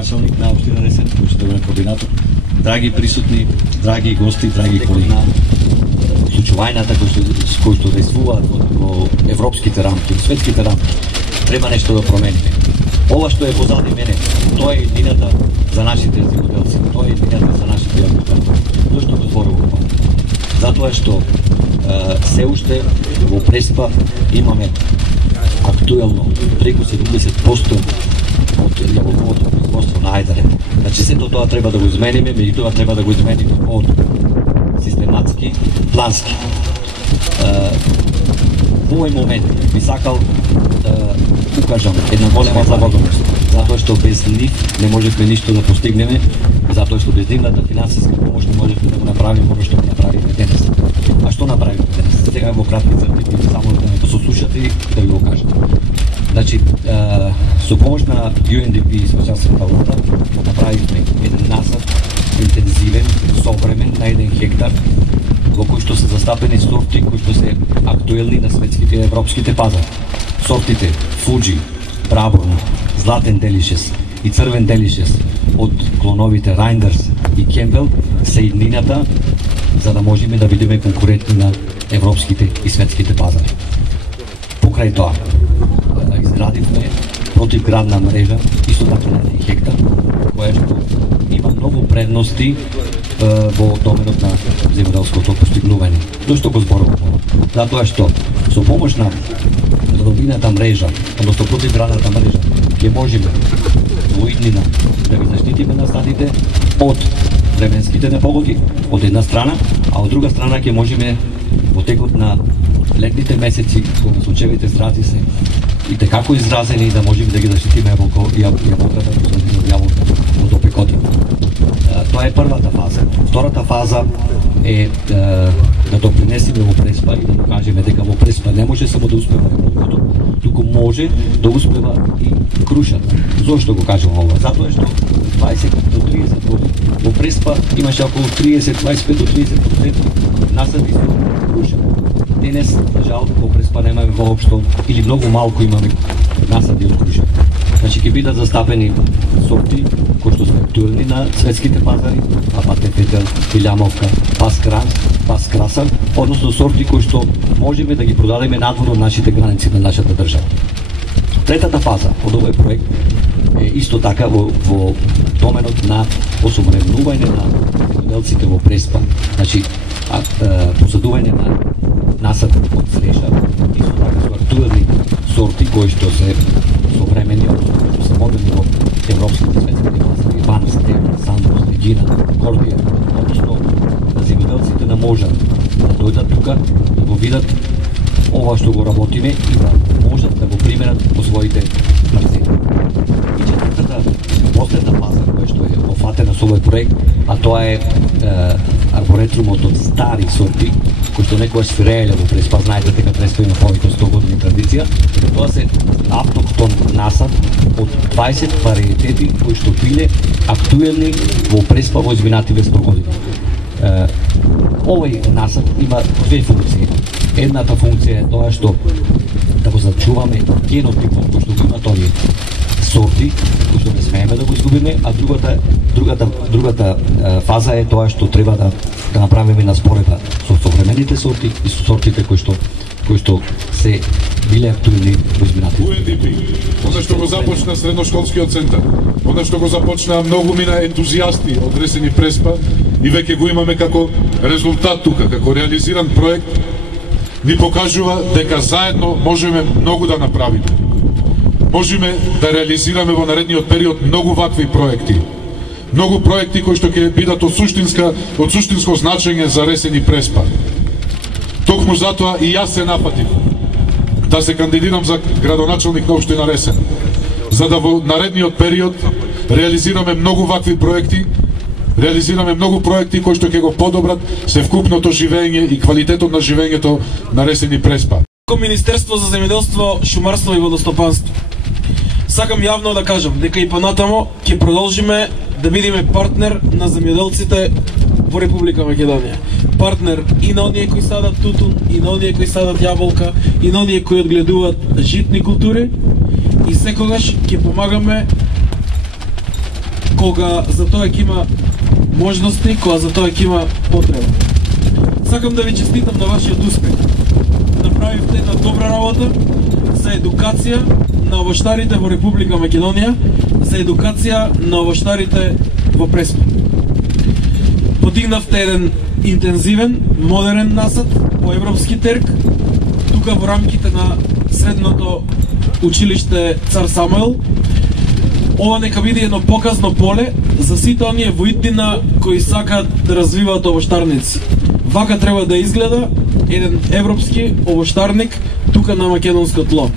градоначалник на општина Ресен, почитуван координатор, драги присутни, драги гости, драги колеги. Случувањата кои што действуваат во европските рамки, во светските рамки, треба нешто да промениме. Ова што е позади мене, тоа е иднината за нашите земјоделци, тоа е иднината за нашите јаготари. Зошто го зборувам ова? Затоа што се уште во Преспа имаме актуелно преку 70% од јаготовото производство на ајдаре. Значи сето тоа треба да го измениме, меѓутоа треба да го измениме од систематски, плански. Во овој момент би сакал да укажам една голема благодарност, затоа што без нив не можевме ништо да постигнеме, затоа што без нивната финансиска помош не можевме да го направиме оно што го направиме денес. А што направиме денес? Сега во кратки црти само да ме послушате и да ви го кажам. Значи, со помош на UNDP и Светската влада направивме еден насад интензивен, современ на 1 хектар, во кој што се застапени сорти кои што се актуелни на светските и европските пазари. Сортите Фуджи, Браборн, Златен Делишес и Црвен Делишес од клоновите Райндерс и Кембел се иднината за да можеме да бидеме конкурентни на европските и светските пазари. Покрај тоа, изградивме противградна мрежа, исто така на 1 хектар, која што има многу предности во доменот на земјоделското постигнување. Зошто го зборувам ова? Затоа што со помош на градобината мрежа, односно противградната мрежа, ќе можеме во иднина да ги заштитиме насадите од временските непогоди, од една страна, а од друга страна ќе можеме во текот на летните месеци, кога сончевите страти се и tekako изразени, да можеме да ги заштитиме јаболката од опекоти. Тоа е првата фаза. Втората фаза е да допринесеме во Преспа и да покажеме дека во Преспа не може само да успева јаболкото, туку може да успева и крушата. Зошто го кажам ова? Затоа што 20 до 30 години во Преспа имаше околу 25 до 30% насади за круша. Денес, жал, во Преспа немаме воопшто или многу малку имаме насади од круша. Значи ќе бидат застапени сорти кои што се актуелни на светските пазари, Апатефетел, Пилјамовка, Пас Красар, односно сорти кои што можеме да ги продадеме надвор од нашите граници на нашата држава. Третата фаза од овој проект е исто така во доменот на осовременување на земјоделците во Преспа. Значи, посадување на насад од цреша, исто така со актуелни сорти кои што се современи, што се модерни во европските светските пазари, Ванс, Тепер, Сандрос, Регина, Кордија, односно да земјоделците да можат да дојдат тука, да го видат ова што го работиме и да можат да го применат во своите парцели. И четвртата, последна фаза која што е офатена со овој проект, а тоа е арборетрумот од стари сорти, кои што некојаш свирееле во Преспа, знаете дека Преспа има повеќе од 100 години традиција. Тоа се автохтон насад од 20 вариетети кои што биле актуелни во Преспа во изминативе 100 години. Овој насад има две функции. Едната функција е тоа што да го зачуваме генотипот кој што го имат овие сорти, кои што не смееме да го изгубиме, а другата фаза е тоа што треба да направиме на споредба со современите сорти и со сортите кои што се биле актуелни во изминативе. UNDP, она што го започна средношколскиот центар, она што го започна многу мина ентузијасти од Ресен и Преспа и веќе го имаме како резултат тука, како реализиран проект, ни покажува дека заедно можеме многу да направиме. Можеме да реализираме во наредниот период многу вакви проекти. Многу проекти кои што ќе бидат од суштинско значење за Ресен и Преспа. Токму затоа и јас се напатив да се кандидирам за градоначалник на општина Ресен, за да во наредниот период реализираме многу вакви проекти, кои што ќе го подобрат севкупното живење и квалитетот на живењето на Ресен и Преспа. Министерство за земјоделство, шумарство и водостопанство. Сакам јавно да кажам дека и понатамо ќе продолжиме да бидеме партнер на земјоделците во Република Македонија. Партнер и на оние кои садат тутун, и на оние кои садат јаболка, и на оние кои одгледуваат житни култури, и секогаш ќе помагаме кога за тоа ќе има можности, кога за тоа ќе има потреба. Сакам да ви честитам на вашиот успех. Направивте една добра работа за едукација на овоштарите во Република Македонија, за едукација на овоштарите во Преспа. Подигнавте еден интензивен, модерен насад по европски терк, тука во рамките на средното училиште Цар Самуел. Ова нека биде едно показно поле за сите оние во иднина кои сакаат да развиваат овоштарници. Вака треба да изгледа еден европски овоштарник тука на македонско тло.